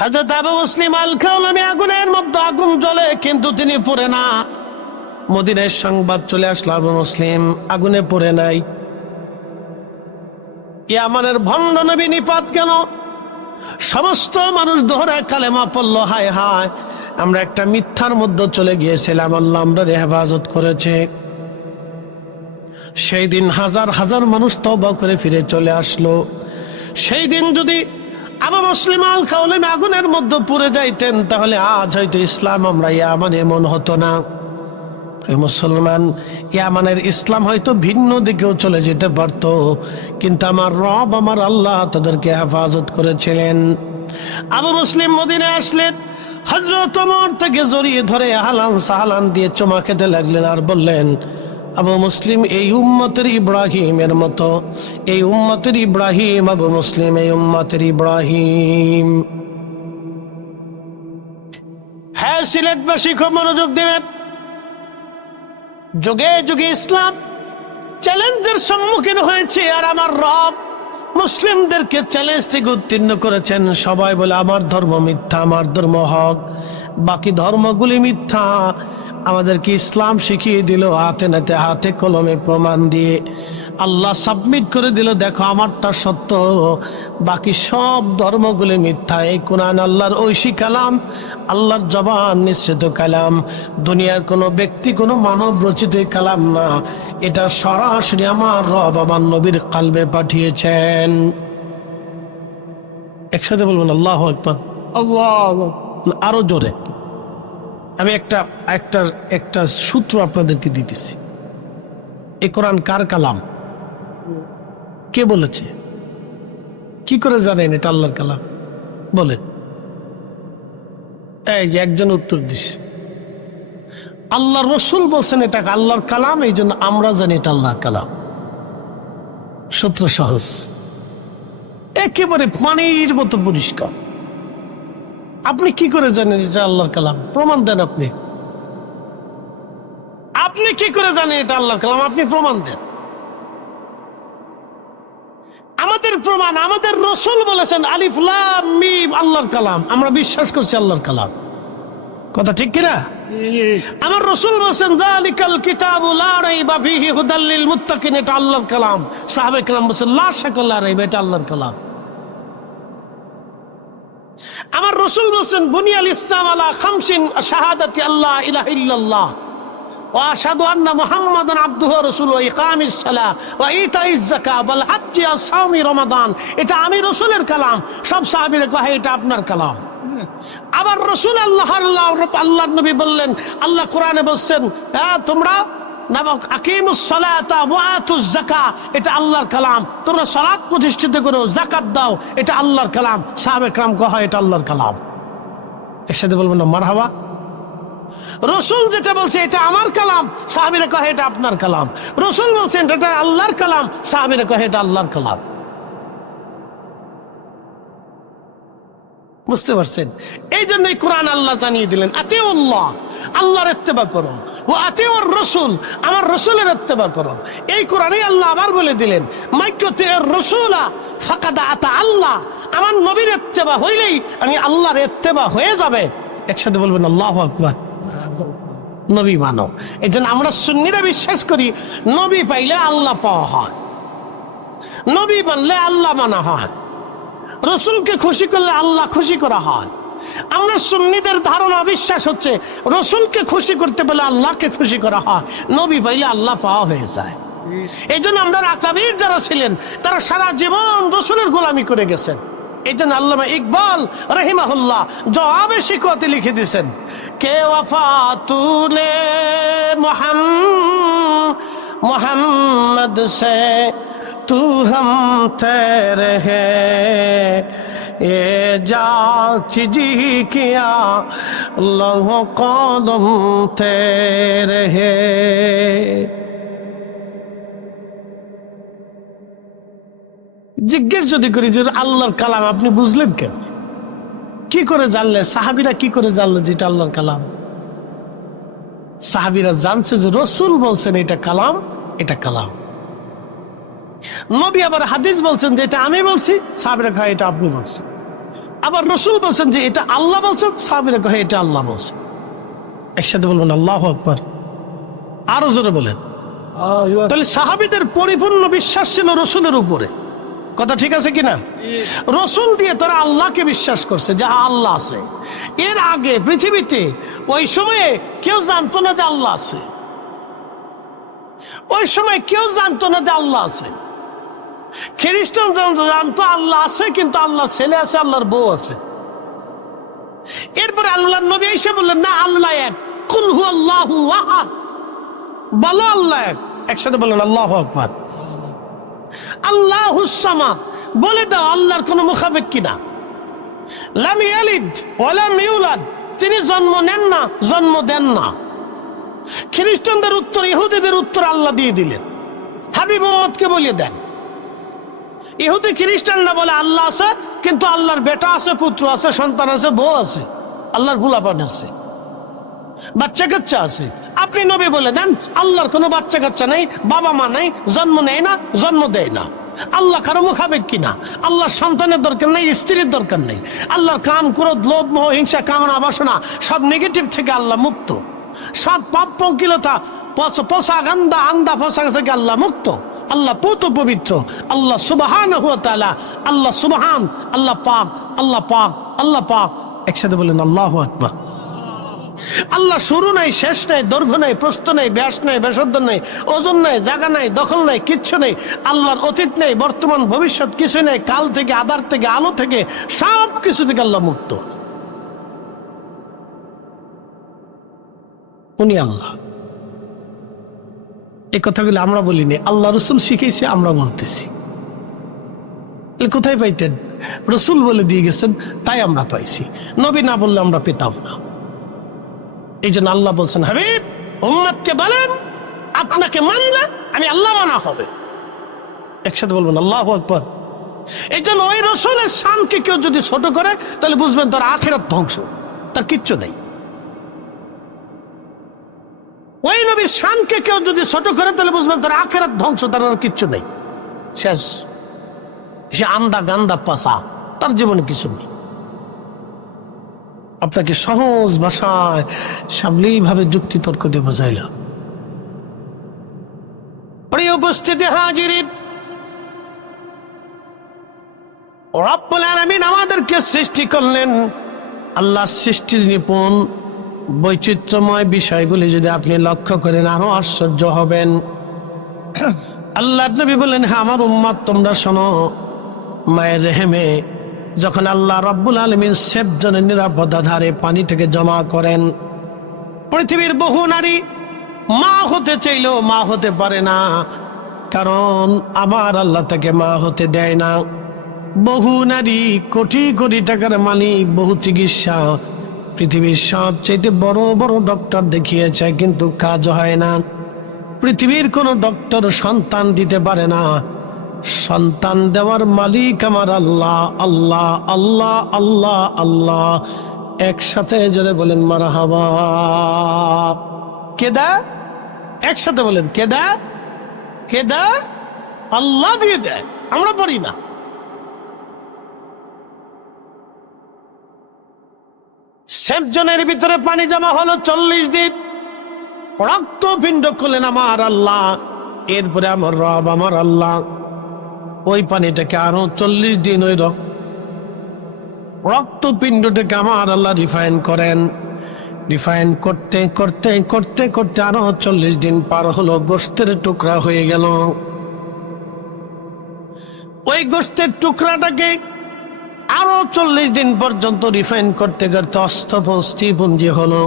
হজরত আবু মুসলিম আল কাউলামি আগুনের মধ্যে আগুন জ্বলে, কিন্তু তিনি পড়ে না। মদিনের সংবাদ চলে আসলো আবু মুসলিম, আগুনে পড়ে নাই। ইয়ামানের ভণ্ড নবী নিপাত কেন? সমস্ত মানুষ দোহরা কালেমা পড়ল, হায় হায়। আমরা একটা মিথ্যার মধ্যে চলে গিয়েছিলাম, আল্লাহ আমরা হেফাজত করেছে। সেই দিন হাজার হাজার মানুষ তবা করে ফিরে চলে আসলো। সেই দিন যদি আবার মুসলিম আল খাওলেন আগুনের মধ্যে পড়ে যাইতেন, তাহলে আজ হয়তো ইসলাম আমরা ইয়ামান এমন হতো না। মুসলমান, ইয়ামানের ইসলাম হয়তো ভিন্ন দিকেও চলে যেতে পারত, কিন্তু আমার রব, আমার আল্লাহ তাদেরকে হেফাজত করেছিলেন। আবু মুসলিম মদিনে আসলেন হজরত থেকে জড়িয়ে ধরে হালান সাহালান দিয়ে চমা খেতে লাগলেন আর বললেন আবু মুসলিম এই উম্মতের ইব্রাহিমের মতো এই উম্মতের ইব্রাহিম আবু মুসলিম এই উম্মতের ইব্রাহিম হ্যাঁ সিলেটবাসী খুব মনোযোগ দেবেন যুগে যুগে ইসলাম চ্যালেঞ্জের সম্মুখীন হয়েছে আর আমার রব মুসলিমদেরকে চ্যালেঞ্জ থেকে উত্তীর্ণ করেছেন সবাই বলে আমার ধর্ম মিথ্যা আমার ধর্ম হক বাকি ধর্মগুলি মিথ্যা আমাদেরকে ইসলাম শিখিয়ে দিল হাতে নাতে হাতে কলমে প্রমাণ দিয়ে। আল্লাহ সাবমিট করে দিল দেখো আমারটা সত্য। বাকি সব ধর্মগুলি মিথ্যা। এই কোরআন আল্লাহর ঐশী কালাম আল্লাহর জবান নিঃসৃত কালাম। দুনিয়ার কোনো ব্যক্তি কোনো মানব রচিত কালাম না। এটা সরাসরি আমার রব আমার নবীর কালবে পাঠিয়েছেন। একসাথে বলবেন আল্লাহ একবার আল্লাহ আরও জোরে। আমি একটা একটা একটা সূত্র আপনাদেরকে দিতেছি। এ কোরআন কার কালাম? কে বলেছে? কি করে জানেন এটা আল্লাহর কালাম? বলেন। এই যে একজন উত্তর দিছে। আল্লাহ রসুল বলছেন এটা আল্লাহর কালাম, এই জন্য আমরা জানি এটা আল্লাহর কালাম। সূত্র সহজ। একেবারে পানির মতো পরিষ্কার। আপনি কি করে জানেন এটা আল্লাহর কালাম? প্রমাণ দেন আপনি। আপনি কি করে জানেন এটা আল্লাহর কালাম? আপনি প্রমাণ দেন। আমাদের প্রমাণ, আমাদের রসুল বলেছেন আলিফলাম মিম, আল্লাহর কালাম। আমরা বিশ্বাস করছি আল্লাহর কালাম। কথা ঠিক কিনা? আমার রসুল বলছেন দালিকাল কিতাবু লা রাইবা ফীহি হুদাল লিল মুত্তাকিন এটা আল্লাহর কালাম। সাহাবে কালাম বলছেন, লা শাকা রাইবা এটা আল্লাহর কালাম। আমার রসুল বলছেন বুনিয়াল ইসলাম আলা খামসিন শাহাদাতি আল্লাহ ইলাহা ইল্লাল্লাহ واشهد ان محمدا عبده ورسوله واقام الصلاه وايتاء الزكاه والحج والصوم رمضان এটা আমি রসুলের কালাম সব সাহাবীরা কহে এটা আপনার কালাম আবার রসুল আল্লাহ আল্লাহ আল্লাহর নবী বললেন আল্লাহ কোরআনে বলছেন হ্যাঁ তোমরা নামক যাকা এটা আল্লাহর কালাম। তোমরা সলাৎ প্রতিষ্ঠিত করো জাকাত দাও, এটা আল্লাহর কালাম। সাহাবে কালাম কহা এটা আল্লাহর কালাম। এর সাথে বলবেন না, মারহাবা। রসুল যেটা বলছে, এটা আমার কালাম। সাহাবিরা কহে এটা আপনার কালাম। রসুল বলছেন, এটা আল্লাহর কালাম। সাহাবিরা কহে এটা আল্লাহর কালাম। বুঝতে পারছেন? এই জন্যই কোরআন আল্লাহ জানিয়ে দিলেন, আতিউল্লাহ, আল্লাহর এত্তেবা করো ও আতিউর রসুল, আমার রসুলের এত্তেবা করো। এই কোরআনে আল্লাহ আবার বলে দিলেন মাইক্যতে রসুলা, ফাকাদা আতা আল্লাহ, আমার নবীর এত্তেবা হইলেই আমি আল্লাহর ইত্তেবা হয়ে যাবে। একসাথে বলবেন, আল্লাহ আকবার। নবী মানো। এই জন্য আমরা সুন্নিরা বিশ্বাস করি, নবী পাইলে আল্লাহ পাওয়া হয়। নবী মানলে আল্লাহ মানা হয়। রসুলকে খুশি করলে আল্লাহ খুশি করা হয়। আমরা সুন্নিদের ধারণা বিশ্বাস হচ্ছে, রসুলকে খুশি করতে বলে আল্লাহকে খুশি করা হয়। নবী পাইলে আল্লাহ পাওয়া হয়ে যায়। এই জন্য আমরা আকাবির যারা ছিলেন, তারা সারা জীবন রসুলের গোলামি করে গেছেন। এই জন্য আল্লামা ইকবাল রহিমাহুল্লাহ জবাবে শিকোয়াতে লিখে দিয়েছেন, কে ওয়াফা তুলে মোহাম্মদ সে तू हम तेरे है ये जाच जी किया लहो कदम तेरे है জিজ্ঞেস যদি করি যে আল্লাহর কালাম আপনি বুঝলেন কেন কি করে জানলে সাহাবিরা কি করে জানলো যে এটা আল্লাহর কালাম সাহাবিরা জানছে যে রসুল বলছেন এটা কালাম এটা কালাম নবী আবার হাদিস বলছেন যে এটা আমি বলছি, সাহাবিরা খায় এটা আপনি বলছেন। আবার রসুল বলছেন যে এটা আল্লাহ বলছেন, সাহাবিরা কহে এটা আল্লাহ বলছেন। একসাথে বলবেন, আল্লাহ আকবর। আরও জোরে বলেন। তাহলে সাহাবিদের পরিপূর্ণ বিশ্বাস ছিল রসুলের উপরে। কথা ঠিক আছে কিনা? রসুল দিয়ে তারা আল্লাহকে বিশ্বাস করছে, যে আল্লাহ আছে। এর আগে পৃথিবীতে ওই সময়ে কেউ জানতো না যে আল্লাহ আছে। ওই সময় কেউ জানতো না যে আল্লাহ আছে। খ্রিস্টান জানতো আল্লাহ আছে, কিন্তু আল্লাহ ছেলে আছে, আল্লাহর বউ আছে। এরপরে আল্লাহ নবী এসে বললেন, না, আল্লাহ এক। কুলহু আল্লাহ বলো, আল্লাহ এক। একসাথে বললেন, আল্লাহ আকবার। আল্লাহ বলে দাও, আল্লাহর কোনো মুখাফেক কিনা লাম ইয়ালিদ ওয়ালাম ইউলাদ। তিনি জন্ম নেন না, জন্ম দেন না। খ্রিস্টানদের উত্তর, ইহুদিদের উত্তর আল্লাহ দিয়ে দিলেন। হাবিব মোহাম্মদকে বলিয়ে দেন। ইহুদি খ্রিস্টানরা বলে, আল্লাহ আছে, কিন্তু আল্লাহর বেটা আছে, পুত্র আছে, সন্তান আছে, বউ আছে। আল্লাহর ফুলাপান আছে। বাচ্চা কাচ্চা আছে। আপনি নবী বলে দেন, আল্লাহর কোনো বাচ্চা কাচ্চা নেই, বাবা মা নেই, জন্ম নেয় না, জন্ম দেয় না। আল্লাহ কারও মুখাবেক কিনা আল্লাহর সন্তানের দরকার নেই, স্ত্রীর দরকার নেই। আল্লাহর কাম ক্রোধ, লোভ, মোহ, হিংসা, কামনা, বাসনা, সব নেগেটিভ থেকে আল্লাহ মুক্ত। সব পাপ, পঙ্কিলতা, পচ- গান্দা আন্দা, ফসা থেকে আল্লাহ মুক্ত। আল্লাহ পুত পবিত্র, আল্লাহ সুবাহান আল্লাহ সুবাহান, আল্লাহ পাক আল্লাহ পাক আল্লাহ পাক। একসাথে বলেন, আল্লাহ আকবার। আল্লাহ শুরু নাই, শেষ নাই, দৈর্ঘ্য নাই, প্রস্থ নাই, ব্যাস নাই, ব্যাসার্ধ নাই, ওজন নাই, জায়গা নাই, দখল নাই, কিচ্ছু নেই। আল্লাহর অতীত নেই, বর্তমান, ভবিষ্যৎ কিছু নেই, কাল থেকে আদার থেকে, আলো থেকে সব কিছু থেকে আল্লাহ মুক্ত। উনি আল্লাহ। এই কথাগুলো আমরা বলিনি। আল্লাহ রসুল শিখেছে আমরা বলতেছি। কোথায় পাইতেন? রসুল বলে দিয়ে গেছেন, তাই আমরা পাইছি। নবী না বললে আমরা পেতাম না। এই জন্য আল্লাহ বলছেন, হাবিব, উম্মতকে বলেন, আপনাকে মানলে আমি আল্লাহ মানা হবে। একসাথে বলবেন, আল্লাহ আকবর। এই জন্য ওই রসুলের শানকে কেউ যদি ছোট করে, তাহলে বুঝবেন তার আখেরাত ধ্বংস। তার কিচ্ছু নেই। ওই নবীর শানকে কেউ যদি ছোট করে তাহলে বুঝবেন তার আখেরাত ধ্বংস, তার আর কিচ্ছু নেই। শেষ। সে আন্দা গান্দা পাশা তার জীবনে কিছু নেই। আপনাকে সহজ ভাষায় সাবলী ভাবে যুক্তি তর্ক দিয়ে বোঝাইলাম। প্রিয় উপস্থিতি হাজির আমাদেরকে সৃষ্টি করলেন। আল্লাহ সৃষ্টির নিপুণ বৈচিত্র্যময় বিষয়গুলি যদি আপনি লক্ষ্য করেন, আরও আশ্চর্য হবেন। আল্লাহ নবী বলেন হ্যাঁ আমার উম্মাদ তোমরা শোনো, মায়ের রেহেমে, যখন আল্লাহ রব্বুল আলমিন সেফ জনের নিরাপদা ধারে পানি থেকে জমা করেন, পৃথিবীর বহু নারী মা হতে চাইলেও মা হতে পারে না, কারণ আমার আল্লাহ তাকে মা হতে দেয় না। বহু নারী, কোটি কোটি টাকার মালিক, বহু চিকিৎসা পৃথিবীর সবচেয়ে বড় বড় ডক্টর দেখিয়েছে, কিন্তু কাজ হয় না। পৃথিবীর কোনো ডক্টর সন্তান দিতে পারে না। সন্তান দেওয়ার মালিক আমার আল্লাহ আল্লাহ আল্লাহ আল্লাহ আল্লাহ। একসাথে জোরে বলেন মারা হাবা কেদা একসাথে বলেন কেদা কেদা আল্লাহ দিয়ে দেয়, আমরা পারি না। সেফ জনের ভিতরে পানি জমা হলো চল্লিশ দিন। রক্তপিণ্ড করলেন আমার আল্লাহ। এরপরে আমার রব আমার আল্লাহ। ওই পানিটাকে আরও চল্লিশ দিন ওই রক্ত রক্তপিণ্ডটাকে আমার আল্লাহ রিফাইন করেন। রিফাইন করতে করতে করতে করতে আরও চল্লিশ দিন পার হলো, গোস্তের টুকরা হয়ে গেল। ওই গোস্তের টুকরাটাকে আরও চল্লিশ দিন পর্যন্ত রিফাইন করতে করতে অস্তপস্তি পুঞ্জি হলো।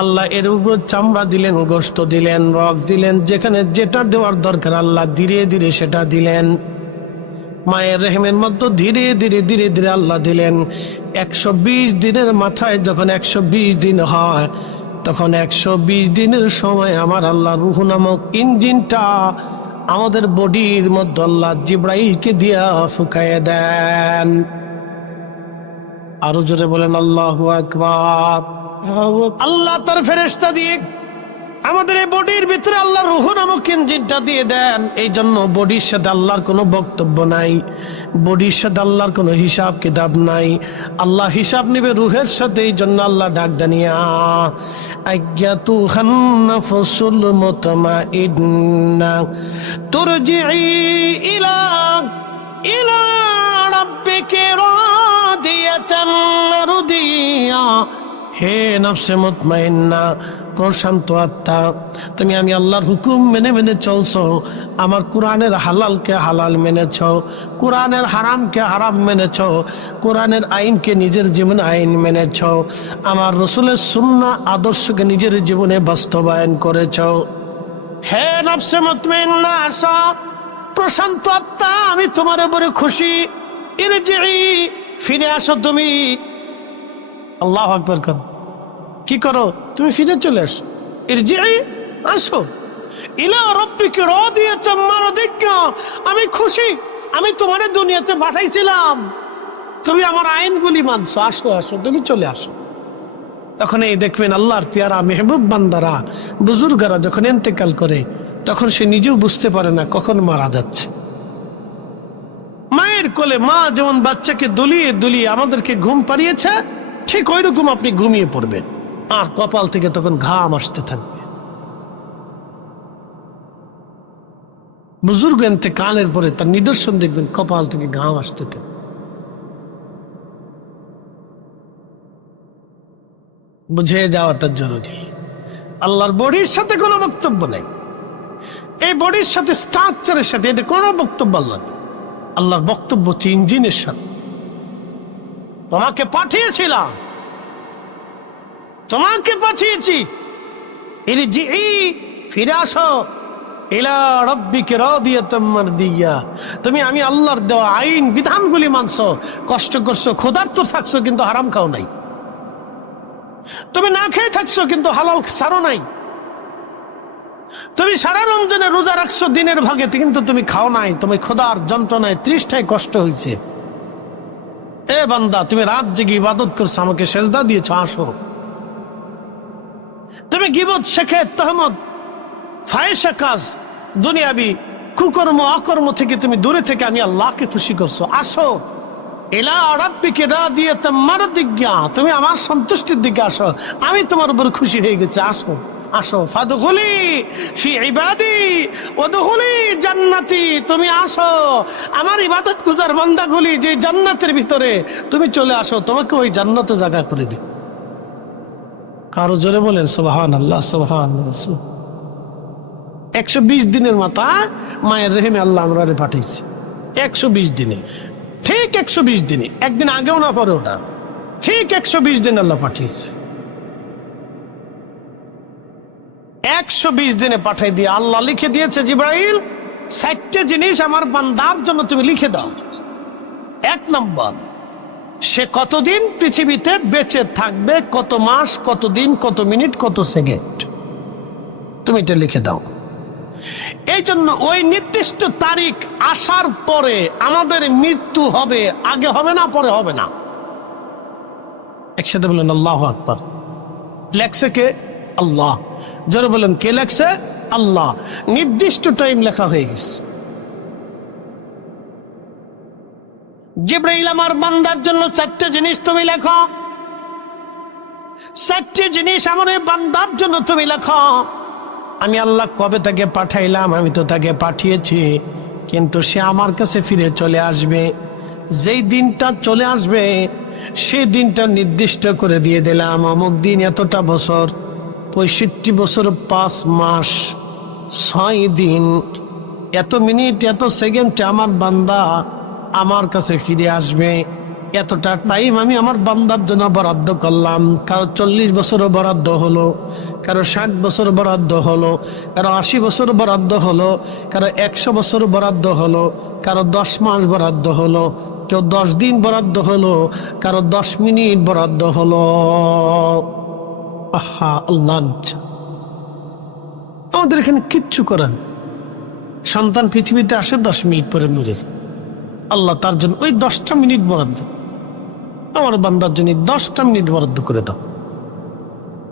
আল্লাহ এর উপর চামড়া দিলেন গোস্ত দিলেন রক দিলেন, যেখানে যেটা দেওয়ার দরকার আল্লাহ ধীরে ধীরে সেটা দিলেন। মায়ের রেহেমের মধ্যে ধীরে ধীরে ধীরে ধীরে আল্লাহ দিলেন। একশো বিশ দিনের মাথায় যখন একশো বিশ দিন হয়, তখন একশো বিশ দিনের সময় আমার আল্লাহ রুহ নামক ইঞ্জিনটা আমাদের বডির মধ্যে আল্লাহ জিব্রাইলকে দিয়া ফুকাইয়ে দেন। আরও জোরে বলেন, আল্লাহ আকবার। আল্লাহ তার ফেরেস্তা দিয়ে, আমাদের এই বডির ভিতরে আল্লাহ রুহ নামক ইঞ্জিনটা দিয়ে দেন। এই জন্য বডির সাথে আল্লাহর কোনো বক্তব্য নাই। বডির সাথে আল্লাহর কোনো হিসাব কিতাব নাই। আল্লাহ হিসাব নিবে রুহের সাথে এই জন্য আল্লাহ ডাক দানিয়া আজ্ঞা তু তুরজিই ইলা ইলা হে নফসে মুতমাইন্না প্রশান্ত আত্মা, তুমি আমি আল্লাহর হুকুম মেনে মেনে চলছো, আমার কোরআনের হালালকে হালাল মেনেছ, কোরআনের হারামকে হারাম মেনেছ, কোরআনের আইনকে নিজের জীবন আইন মেনেছ, আমার রসুলের সুন্না আদর্শকে নিজের জীবনে বাস্তবায়ন করেছ। হে নফসে মুতমাইন্না আসা প্রশান্ত আত্মা, আমি তোমার উপরে খুশি ইরজিই ফিরে আসো তুমি। আল্লাহ আকবর কর। কি করো? তুমি ফিরে চলে আসো। ইরজিই আসো। ইলা রব্বিকে রাদিয়াতাম মারদিকা আমি খুশি, আমি তোমারে দুনিয়াতে পাঠাইছিলাম। তুমি আমার আইনগুলি মানছো। আসো আসো, তুমি চলে আসো। তখন এই দেখবেন আল্লাহর পেয়ারা মেহবুব বান্দারা, বুজুর্গরা যখন এন্তেকাল করে, তখন সে নিজেও বুঝতে পারে না কখন মারা যাচ্ছে। মায়ের কোলে মা যেমন বাচ্চাকে দুলিয়ে দুলিয়ে আমাদেরকে ঘুম পাড়িয়েছে, ঠিক ওই রকম আপনি ঘুমিয়ে পড়বেন। আর কপাল থেকে তখন ঘাম আসতে থাকবে। বুজুর্গ এনতে পরে তার নিদর্শন দেখবেন, কপাল থেকে ঘাম আসতে বুঝে যাওয়াটা জরুরি। আল্লাহর বডির সাথে কোনো বক্তব্য নেই। এই বডির সাথে স্ট্রাকচারের সাথে এটা কোনো বক্তব্য আল্লাহ। আল্লাহর বক্তব্য হচ্ছে ইঞ্জিনের সাথে। তোমাকে পাঠিয়েছিলাম। তোমাকে পাঠিয়েছি। ফিরে আসো। ইলা রব্বিকে রাদিয়াতাম মারদিয়া। তুমি, আমি আল্লাহর দেওয়া আইন, বিধানগুলি মানছো, কষ্ট করছ, ক্ষুধার্ত থাকছো, কিন্তু হারাম খাও নাই। তুমি না খেয়ে থাকছো, কিন্তু হালাল সারো নাই। তুমি সারা রমজানে রোজা রাখছো দিনের ভাগে, কিন্তু তুমি খাও নাই। তুমি খোদার যন্ত্রণায়, তৃষ্ঠায় কষ্ট হয়েছে। এ বান্দা, তুমি রাত জেগে ইবাদত করছ, আমাকে সেজদা দিয়েছ, আসো। তুমি গিবত, শেখে তহমদ ফায়েসা কাজ, দুনিয়াবি কুকর্ম, অকর্ম থেকে তুমি দূরে থেকে আমি আল্লাহকে খুশি করছ। আসো। এলা মারদিয়া তুমি আমার সন্তুষ্টির দিকে আসো। আমি তোমার উপর খুশি হয়ে গেছি, আসো। আসো, ফাদখুলি ফি ইবাদি ওদখুলি জান্নাতি, তুমি আসো। আমার ইবাদত গুজার বান্দাগুলি যে জান্নাতের ভিতরে, তুমি চলে আসো, তোমাকে ওই জান্নাতে জায়গা করে দিই। কারও জোরে বলেন সুবহান আল্লাহ সুবহান একশো বিশ দিনের মাথা মায়ের রেহেমে আল্লাহ আমরা পাঠিয়েছি একশো বিশ দিনে। ঠিক একশো বিশ দিনে। একদিন আগেও না, পরেও না। ঠিক একশো বিশ দিন আল্লাহ পাঠিয়েছে। একশো বিশ দিনে পাঠাই দিয়ে আল্লাহ লিখে দিয়েছে জিব্রাইল, ষাটটা জিনিস আমার বান্দার জন্য তুমি লিখে দাও। এক নম্বর, সে কতদিন পৃথিবীতে বেঁচে থাকবে, কত মাস, কত দিন, কত মিনিট, কত সেকেন্ড? তুমি এটা লিখে দাও। এই জন্য ওই নির্দিষ্ট তারিখ আসার পরে আমাদের মৃত্যু হবে, আগে হবে না, পরে হবে না। একসাথে বললেন আল্লাহ আকবর। লেখছে কে? আল্লাহ। জোরে বলেন, কে লেখছে? আল্লাহ। নির্দিষ্ট টাইম লেখা হয়ে গেছে। জিব্রাইল আমার বান্দার জন্য চারটে জিনিস তুমি লেখো। চারটে জিনিস আমার বান্দার জন্য তুমি আমি আল্লাহ কবে তাকে পাঠাইলাম? আমি তো তাকে পাঠিয়েছি। কিন্তু সে আমার কাছে ফিরে চলে আসবে। যেই দিনটা চলে আসবে সেই দিনটা নির্দিষ্ট করে দিয়ে দিলাম। অমুক দিন এতটা বছর পঁয়ষট্টি বছর পাঁচ মাস, ছয় দিন। এত মিনিট, এত সেকেন্ডে আমার বান্দা আমার কাছে ফিরে আসবে। এতটা টাইম আমি আমার বান্দার জন্য বরাদ্দ করলাম। কারও চল্লিশ বছরও বরাদ্দ হলো, কারও ষাট বছর বরাদ্দ হলো, কারও আশি বছর বরাদ্দ হলো, কারও একশো বছর বরাদ্দ হলো, কারও দশ মাস বরাদ্দ হলো, কেউ দশ দিন বরাদ্দ হলো, কারও দশ মিনিট বরাদ্দ হলো। আহা আল্লাহ আমাদের এখানে কিচ্ছু করেন সন্তান পৃথিবীতে আসে দশ মিনিট পরে মরে যায়। আল্লাহ তার জন্য ওই দশটা মিনিট বরাদ্দ। আমার বান্দার জন্য দশটা মিনিট বরাদ্দ করে দাও।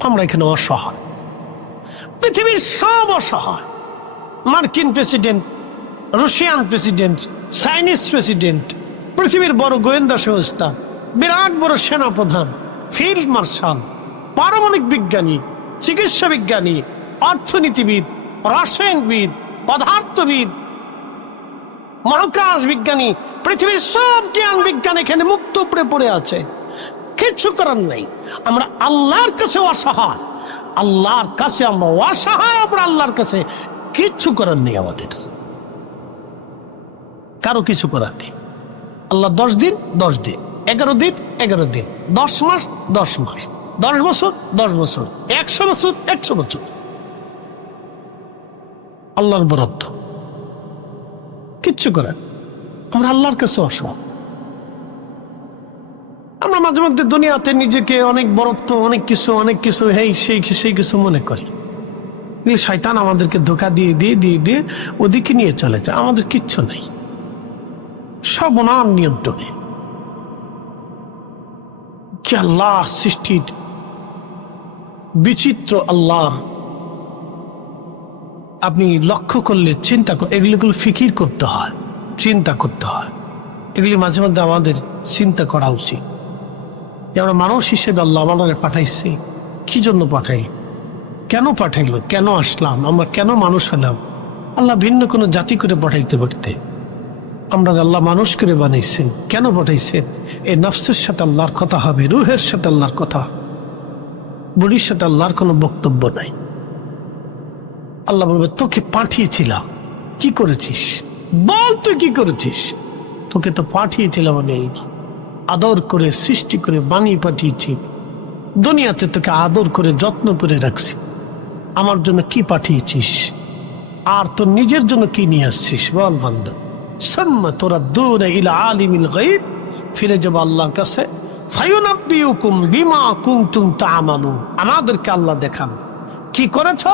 আমরা এখানে অসহায়। পৃথিবীর সব অসহায়। মার্কিন president, Russian president, Chinese president, পৃথিবীর বড় গোয়েন্দা সংস্থা, বিরাট বড় সেনাপ্রধান, ফিল্ড মার্শাল। পারমাণবিক বিজ্ঞানী, চিকিৎসা বিজ্ঞানী, অর্থনীতিবিদ, রসায়নবিদ, পদার্থবিদ, মহাকাশ বিজ্ঞানী, পৃথিবীর সব জ্ঞান বিজ্ঞান এখানে মুক্ত উপরে পড়ে আছে। কিচ্ছু করার নাই। আমরা আল্লাহর কাছে অসহায়। আল্লাহর কাছে আমরা অসহায়, আমরা আল্লাহর কাছে কিচ্ছু করার নেই আমাদের। কারও কিছু করার নেই। আল্লাহ দশ দিন দশ দিন। এগারো দিন এগারো দিন। দশ মাস দশ মাস। দশ বছর দশ বছর, একশো বছর একশো বছর। আল্লাহর বরাদ্দ। কিচ্ছু করেন। আমরা আল্লাহর কাছে অসহায় আমরা মাঝে মধ্যে দুনিয়াতে নিজেকে অনেক বরত্ব, অনেক কিছু অনেক কিছু, হেই, সেই সেই কিছু মনে করি। শয়তান আমাদেরকে ধোকা দিয়ে দিয়ে দিয়ে দিয়ে ওদিকে নিয়ে চলে যায়। আমাদের কিচ্ছু নাই। সব ওনার নিয়ন্ত্রণে। কি আল্লাহ সৃষ্টির বিচিত্র আল্লাহ। আপনি লক্ষ্য করলে চিন্তা এগুলোগুলো ফিকির করতে হয়, চিন্তা করতে হয়। এগুলি মাঝে মধ্যে আমাদের চিন্তা করা উচিত। আমরা মানুষ হিসেবে আল্লাহ আমাদের পাঠাইছি, কি জন্য পাঠাই? কেন পাঠাইলো? কেন আসলাম? আমরা কেন মানুষ হলাম? আল্লাহ ভিন্ন কোনো জাতি করে পাঠাইতে পারতে। আমরা আল্লাহ মানুষ করে বানাইছেন, কেন পাঠাইছেন? এই নফসের সাথে আল্লাহর কথা হবে, রুহের সাথে আল্লাহর কথা। বুড়ির সাথে আল্লাহর কোনো বক্তব্য নাই। আল্লাহ বলবে, তোকে পাঠিয়েছিলাম। কি করেছিস? বল তুই কি করেছিস? তোকে তো পাঠিয়েছিলাম আমি এই আদর করে, সৃষ্টি করে, বানিয়ে পাঠিয়েছি। দুনিয়াতে তোকে আদর করে, যত্ন করে রাখছি। আমার জন্য কি পাঠিয়েছিস? আর তোর নিজের জন্য কি নিয়ে আসছিস? বল বান্ধব সাম্মা তোরা দূরে ইলা আলিমিল গাইব ফিরে যাব আল্লাহর কাছে। বিমা কুনতুম তা'মালুন। আমাদেরকে আল্লাহ দেখান। কি করেছ?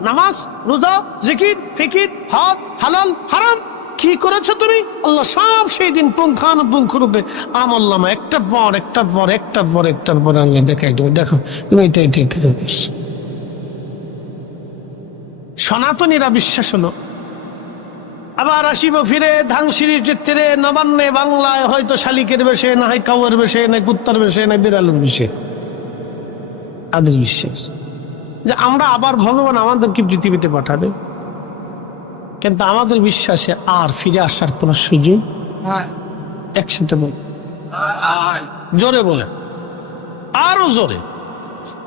নামাজ, রোজা, জিকির, ফিকির, হজ, হালাল, হারাম, কি করেছ তুমি? আল্লাহ সব সেই দিন পুঙ্খানুপুঙ্খ রূপে আমল্লামা একটা পর একটা পর একটা পর একটার পর আল্লাহ দেখাই দেবে। দেখো, তুমি এটা এটা সনাতনীরা বিশ্বাস হলো আবার আসিব ফিরে ধানসিঁড়ির চিত্রে নবান্নে বাংলায় হয়তো শালিকের বেশে না হয় কাউয়ের বেশে না কুত্তার বেশে না বিড়ালের বেশে। তাদের বিশ্বাস। যে আমরা আবার ভগবান আমাদেরকে পৃথিবীতে পাঠাবে। কিন্তু আমাদের বিশ্বাসে আর ফিরে আসার কোন সুযোগ একসাথে বল। জোরে বলে। আরও জোরে।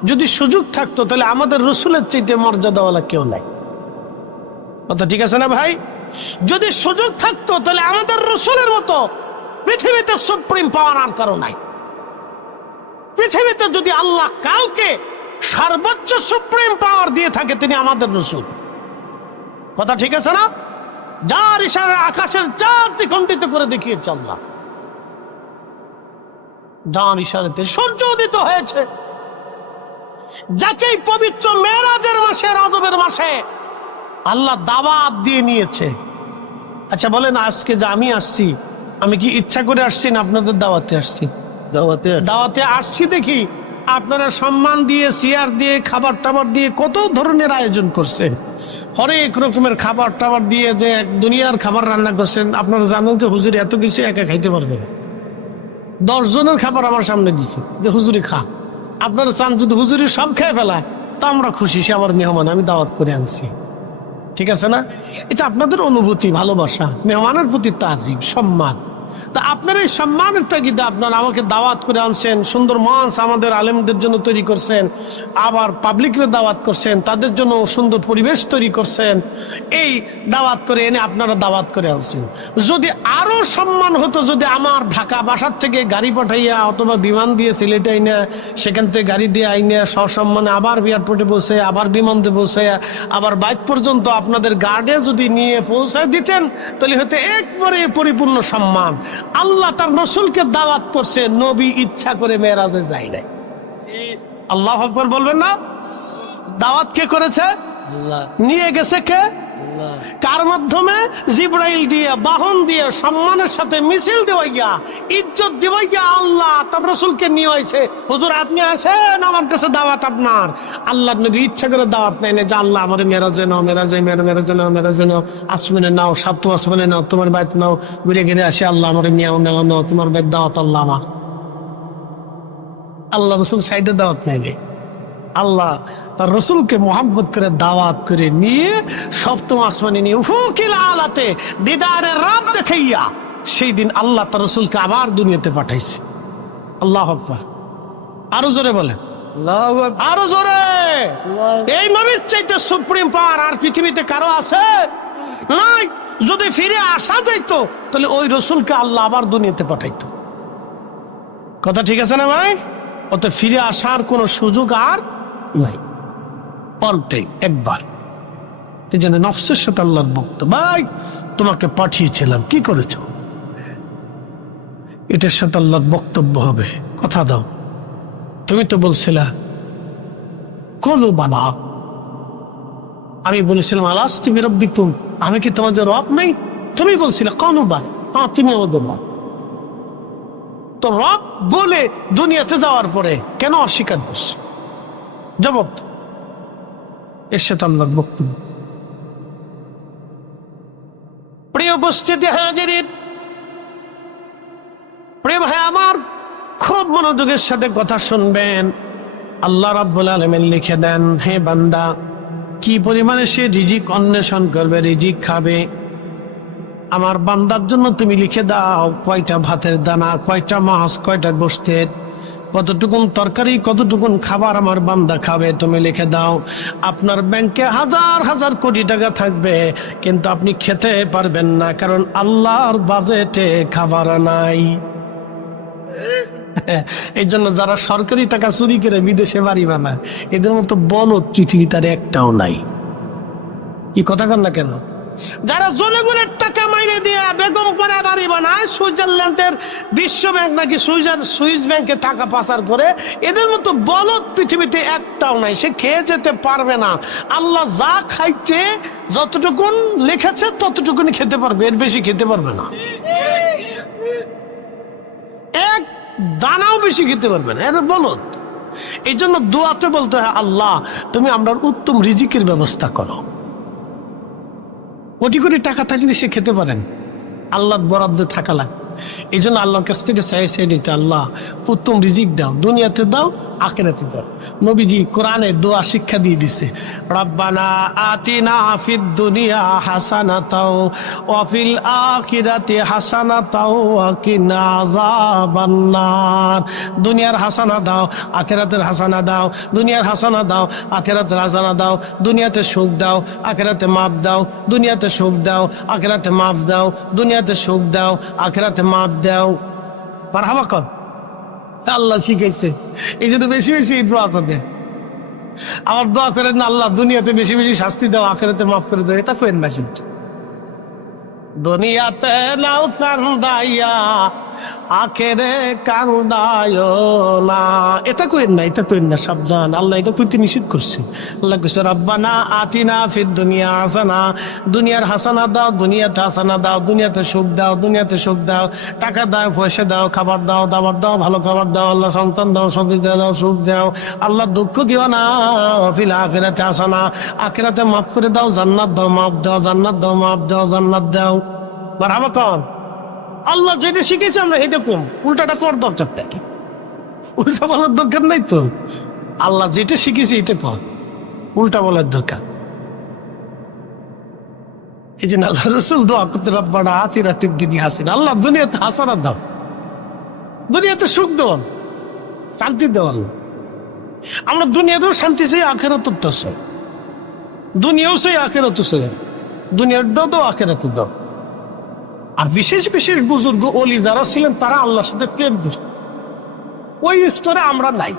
যদি সুযোগ থাকতো তাহলে আমাদের রসুলের চাইতে মর্যাদাওয়ালা কেউ নাই। কথা ঠিক আছে না ভাই? যদি সুযোগ থাকতো, তাহলে আমাদের রসুলের মতো পৃথিবীতে সুপ্রিম পাওয়ার আর কারও নাই। পৃথিবীতে যদি আল্লাহ কাউকে সর্বোচ্চ সুপ্রিম পাওয়ার দিয়ে থাকে, তিনি আমাদের রসুল। কথা ঠিক আছে না? যার ইশারা আকাশের চারটি খণ্ডিত করে দেখিয়েছে আল্লাহ। যার ইশারাতে সূর্য উদিত হয়েছে। যাকেই পবিত্র মেয়েরাজের মাসে, রাজবের মাসে আল্লাহ দাওয়াত দিয়ে নিয়েছে। আচ্ছা বলেন আজকে যে আমি আসছি আমি কি ইচ্ছা করে আসছি না আপনাদের দাওয়াতে আসছি? দাওয়াতে দাওয়াতে আসছি দেখি আপনারা সম্মান দিয়ে চেয়ার দিয়ে খাবার টাবার দিয়ে কত ধরনের আয়োজন করছেন। হরেক রকমের খাবার টাবার দিয়ে যে এক দুনিয়ার খাবার রান্না করছেন আপনারা জানেন যে হুজুর এত কিছু একা খাইতে পারবে না। দশ জনের খাবার আমার সামনে দিছে যে হুজুরি খা। আপনারা চান যদি হুজুরি সব খেয়ে ফেলায় তা আমরা খুশি সে আমার মেহমান আমি দাওয়াত করে আনছি। ঠিক আছে না? এটা আপনাদের অনুভূতি ভালোবাসা মেহমানের প্রতি তাজিব সম্মান। তা আপনার এই সম্মানের তাগিদে আপনার আমাকে দাওয়াত করে আনছেন? সুন্দর মঞ্চ আমাদের আলেমদের জন্য তৈরি করছেন, আবার পাবলিকরে দাওয়াত করছেন, তাদের জন্য সুন্দর পরিবেশ তৈরি করছেন। এই দাওয়াত করে এনে আপনারা দাওয়াত করে আনছেন। যদি আরও সম্মান হতো, যদি আমার ঢাকা বাসার থেকে গাড়ি পাঠাইয়া অথবা বিমান দিয়ে সিলেটে আইনা, সেখান থেকে গাড়ি দিয়ে আইনা সসম্মানে আবার এয়ারপোর্টে বসে আবার বিমানতে বসে আবার বাইক পর্যন্ত আপনাদের গার্ডে যদি নিয়ে পৌঁছায় দিতেন, তাহলে হয়তো একবারে পরিপূর্ণ সম্মান। আল্লাহ তার রসুলকে দাওয়াত করছে নবী ইচ্ছা করে মেয়েরাজে যায় নাই। আল্লাহ আকবর বলবেন না? দাওয়াত কে করেছে? আল্লাহ। নিয়ে গেছে কে? কার মাধ্যমে? জিব্রাইল দিয়ে, বাহন দিয়ে, সম্মানের সাথে মিছিল দেওয়াই গিয়া, ইজ্জত দেওয়াই গিয়া আল্লাহ তার রসুলকে নিয়ে আইছে। হুজুর, আপনি আসেন, আমার কাছে দাওয়াত আপনার। আল্লাহ নবী ইচ্ছা করে দাওয়াত নেয় যে আল্লাহ আমার মেরাজে নাও, মেরাজে, মেরা, মেরাজে নাও মেরাজে নাও। আসমানে নাও, সাত আসমানে নাও, তোমার বাইত নাও, ঘুরে ঘিরে আসে আল্লাহ আমার নিয়াও নেও নাও তোমার বাইত দাওয়াত আল্লাহ আমার। আল্লাহ রসুল সাইডে দাওয়াত নেবে আল্লাহ তার রসুলকে মোহাম্মত করে দাওয়াত করে নিয়ে সপ্তম আসমানে নিয়ে ফুকিল আলাতে দিদারে রাব দেখাইয়া। সেই দিন আল্লাহ তার রসুলকে আবার দুনিয়াতে পাঠাইছে। আল্লাহ। আরও জোরে বলেন। আরও জোরে। এই নবীর চাইতে সুপ্রিম পাওয়ার আর পৃথিবীতে কারও আছে? নাই। যদি ফিরে আসা যাইতো তাহলে ওই রসুলকে আল্লাহ আবার দুনিয়াতে পাঠাইত। কথা ঠিক আছে না ভাই? অত ফিরে আসার কোনো সুযোগ আর একবার। নফসের সাথে আল্লাহর ভাই, তোমাকে পাঠিয়েছিলাম, কি করেছ? এটার সাথে আল্লাহর বক্তব্য হবে। কথা দাও। তুমি তো বলছিলা কোন বাবা আমি বলেছিলাম আলাস তুমি রব্বিকুম আমি কি তোমাদের রব নেই? তুমি বলছিলে কোন বা তুমি আমাদের রব তো রব বলে দুনিয়াতে যাওয়ার পরে কেন অস্বীকার করছ? জবাব সাথে আল্লাহর বক্তব্য। প্রিয় উপস্থিতি হাজিরিন প্রিয় ভাই, আমার খুব মনোযোগের সাথে কথা শুনবেন। আল্লাহ রাব্বুল আলমেন লিখে দেন, হে বান্দা, কি পরিমাণে সে রিজিক অন্বেষণ করবে, রিজিক খাবে? আমার বান্দার জন্য তুমি লিখে দাও, কয়টা ভাতের দানা, কয়টা মাছ, কয়টা গোষ্ঠের কতটুকুন তরকারি, কতটুকুন খাবার আমার বান্দা খাবে, তুমি লিখে দাও। আপনার ব্যাংকে হাজার হাজার কোটি টাকা থাকবে, কিন্তু আপনি খেতে পারবেন না, কারণ আল্লাহর বাজেটে খাবার নাই। এই জন্য যারা সরকারি টাকা চুরি করে বিদেশে বাড়ি বানায়, এদের মতো বলদ পৃথিবীতে আর একটাও নাই। কি কথা কন না কেন? যারা জনগণের টাকা মাইনে দিয়ে বেগম করে বাড়ি বানায়, সুইজারল্যান্ডের বিশ্ব ব্যাংক নাকি সুইজার সুইস ব্যাংকে টাকা পাচার করে, এদের মতো বলদ পৃথিবীতে একটাও নাই। সে খেয়ে যেতে পারবে না। আল্লাহ যা খাইতে যতটুকুন লিখেছে ততটুকুনি খেতে পারবে। এর বেশি খেতে পারবে না। এক দানাও বেশি খেতে পারবে না। এর বলদ। এই জন্য দোয়াতে বলতে হয়, আল্লাহ, তুমি আমরা উত্তম রিজিকের ব্যবস্থা করো। কোটি কোটি টাকা থাকলে সে খেতে পারেন। আল্লাহ বরাদ্দে থাকা লাগে এই জন্য আল্লাহর কাছ থেকে চাই চাই নিতে আল্লাহ উত্তম রিজিক দাও, দুনিয়াতে দাও আখেরাতে দাও নবীজি কোরআনে দোয়া শিক্ষা দিয়ে দিছে। রব্বানা আতিনা ফিদ দুনিয়া হাসানাতাও, ওয়া ফিল আখিরাতি হাসানাতাও, ওয়া কিনা আযাবান্নার। দুনিয়ার হাসানা দাও, আখেরাতের হাসানা দাও। দুনিয়ার হাসানা দাও, আখেরাতের হাসানা দাও। দুনিয়াতে সুখ দাও, আখেরাতে মাপ দাও। দুনিয়াতে সুখ দাও, আখেরাতে মাপ দাও। দুনিয়াতে সুখ দাও, আখেরাতে মাপ দাও। পারহাবা কর। আল্লাহ শিখাইছে। এই জন্য বেশি বেশি ঈদ দোয়া করবে আমার দোয়া করেন না, আল্লাহ দুনিয়াতে বেশি বেশি শাস্তি দেওয়া আখেরাতে মাফ করে দেয় এটা ফেন মেসেজ দুনিয়াতে নাও কান্দাইয়া আখেরে কান্দায় না এটা কইেন না, এটা কইেন না, সাবধান। আল্লাহ এটা কইতে নিষেধ করছে। আল্লাহ কইছে, রব্বানা আতিনা ফির দুনিয়া হাসানা। দুনিয়ার হাসানা দাও, দুনিয়াতে হাসানা দাও, দুনিয়াতে সুখ দাও, দুনিয়াতে সুখ দাও। টাকা দাও, পয়সা দাও, খাবার দাও, দাবার দাও, ভালো খাবার দাও, আল্লাহ সন্তান দাও সন্তান দাও সুখ দাও। আল্লাহ দুঃখ দিও না, ফিল আখিরাতে হাসানা। আখিরাতে মাফ করে দাও, জান্নাত দাও, মাফ দাও, জান্নাত দাও, মাফ দাও, জান্নাত দাও। বারহাবা কন আল্লাহ যেটা শিখেছে আমরা সেটা কম। উল্টাটা কর দরকার থাকে উল্টা বলার দরকার নাই তো। আল্লাহ যেটা শিখেছে এটা কর। উল্টা বলার দরকার। এই জন্য আল্লাহ রসুল দোয়া করতে রব্বানা আছি রাতির দিনই হাসিন। আল্লাহ, দুনিয়াতে হাসানা দাও। দুনিয়াতে সুখ দেওয়ান শান্তি দেওয়ান আমরা দুনিয়াতেও শান্তি চাই আখেরাত চাই। দুনিয়াও চাই আখেরাত চাই। দুনিয়ার দাও আখেরাত দাও। আর বিশেষ বিশেষ বুজুর্গ অলি যারা ছিলেন, তারা আল্লাহর সাথে প্রেম ওই স্তরে আমরা নাই।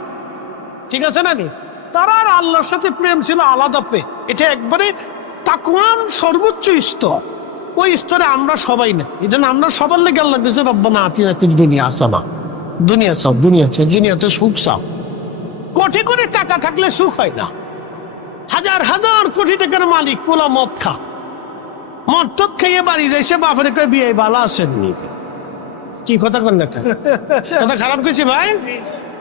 ঠিক আছে না নি তারা আর আল্লাহর সাথে প্রেম ছিল আলাদা প্রেম। এটা একবারে তাকুয়ার সর্বোচ্চ স্তর। ওই স্তরে আমরা সবাই না এই জন্য আমরা সবার লেগে আল্লাহ কিছু রব্বানা আতি রাতির দুনিয়া আসা না দুনিয়া চাও দুনিয়া চাও, দুনিয়াতে সুখ চাও। কোটি কোটি টাকা থাকলে সুখ হয় না। হাজার হাজার কোটি টাকার মালিক পোলা মদ খা মটট খেয়ে বাড়ি সে বাপরে কয়ে বিয়ে ভালো আসেননি কি কথা কন কথা খারাপ কিছু ভাই?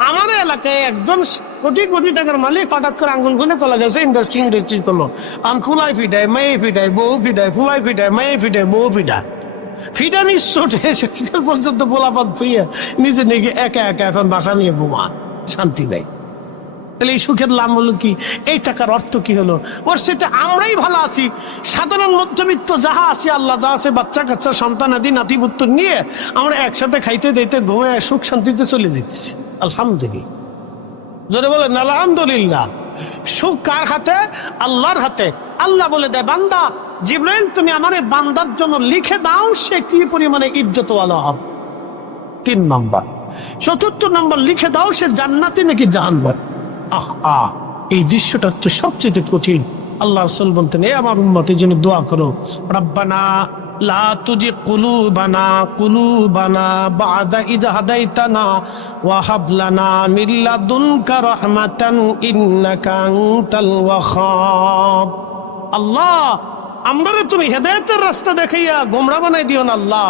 আমার এলাকায় একজন কোটি কোটি টাকার মালিক হঠাৎ করে আঙ্গুল গুনে চলে গেছে ইন্ডাস্ট্রি ইন্ডাস্ট্রি করল। আম ফুলাই ফিটায় মেয়ে ফিটায় বউ ফিটায় ফুলাই ফিটায় মেয়ে ফিটায় বউ ফিটায় ফিটানি শেষ পর্যন্ত নিজে নিজে একা একা এখন বাসা নিয়ে বোমা শান্তি নেই। তাহলে এই সুখের লাভ হলো কি? এই টাকার অর্থ কি হলো? ওর সেটা আমরাই ভালো আছি। সাধারণ মধ্যবিত্ত যাহা আছে, আল্লাহ যা আছে, বাচ্চা কাচ্চা, সন্তান আদি, নাতিপুত্র নিয়ে আমরা একসাথে খাইতে দিতে ঘুমায়, সুখ শান্তিতে চলে যেতেছি। আলহামদুলিল্লাহ। জোরে বলেন, আলহামদুলিল্লাহ। সুখ কার হাতে? আল্লাহর হাতে। আল্লাহ বলে, দেয় বান্দা, জিব্রাইল, তুমি আমার বান্দার জন্য লিখে দাও, সে কি পরিমাণে ইজ্জতওয়ালা হবে? তিন নম্বর। চতুর্থ নম্বর, লিখে দাও, সে জান্নাতি নাকি জাহান্নাম? আহ আহ এই দৃশ্যটা হচ্ছে সবচেয়ে কঠিন। আল্লাহ রসুল বলতেন, এ আমার উম্মতে জন্য দোয়া করো, রব্বানা লা ওয়াহাব আল্লাহ আমরারে তুমি হেদায়তের রাস্তা দেখাইয়া গোমরা বানাই দিও না আল্লাহ।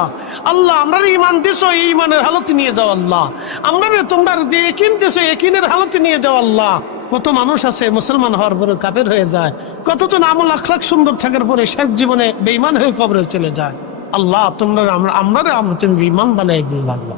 আল্লাহ আমরা ইমান দিছো, এই ইমানের হালতে নিয়ে যাও আল্লাহ। আমরা তোমরা একিন দিছো, একিনের হালতে নিয়ে যাও আল্লাহ। কত মানুষ আছে, মুসলমান হওয়ার পরে কাপের হয়ে যায়। কতজন আমল আখলাখ সুন্দর থাকার পরে শেষ জীবনে বেইমান হয়ে কবরে চলে যায়। আল্লাহ, তোমরা, আমরা আমরা আমরা তুমি বেইমান বানাই দিও আল্লাহ।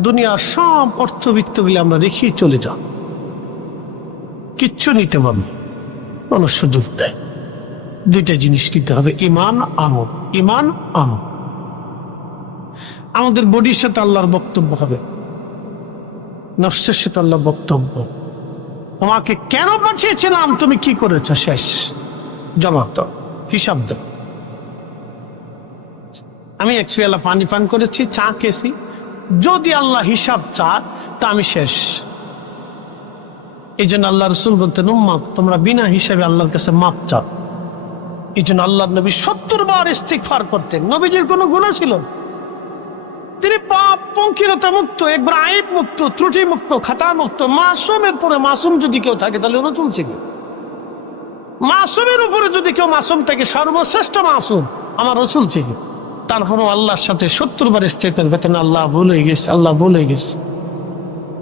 দুনিয়ার সব অর্থবিত্তগুলি আমরা রেখেই চলে যাব কিচ্ছু নিতে পারব মানুষ সুযোগ দেয়। দুইটা জিনিস নিতে হবে ইমান আমল। ইমান আমল। আমাদের বডির সাথে আল্লাহর বক্তব্য হবে। নফসের সাথে আল্লাহ বক্তব্য। তোমাকে কেন পাঠিয়েছিলাম তুমি কি করেছ? শেষ। জমা তো হিসাব দাও। আমি এক পানি পান করেছি, চা খেয়েছি। যদি আল্লাহ হিসাব চা তা আমি শেষ। এই জন্য আল্লাহ রসুল বলতেন উম্মাক তোমরা বিনা হিসাবে আল্লাহর কাছে মাপ চাও। এই জন্য আল্লাহ নবী সত্তর বার ইস্তিকফার করতেন। নবীজির কোনো গুণা ছিল। তিনি পাপ পঙ্কিলতা মুক্ত, একবার আইব মুক্ত, ত্রুটি মুক্ত, খাতা মুক্ত, মাসুমের পরে মাসুম যদি কেউ থাকে, তাহলে ওরা চলছে কি মাসুমের উপরে যদি কেউ মাসুম থাকে, সর্বশ্রেষ্ঠ মাসুম আমার রসুল ছিল। তারপরও আল্লাহর সাথে সত্তর বার স্টেপের বেতন আল্লাহ ভুল হয়ে গেছে, আল্লাহ ভুল হয়ে গেছে।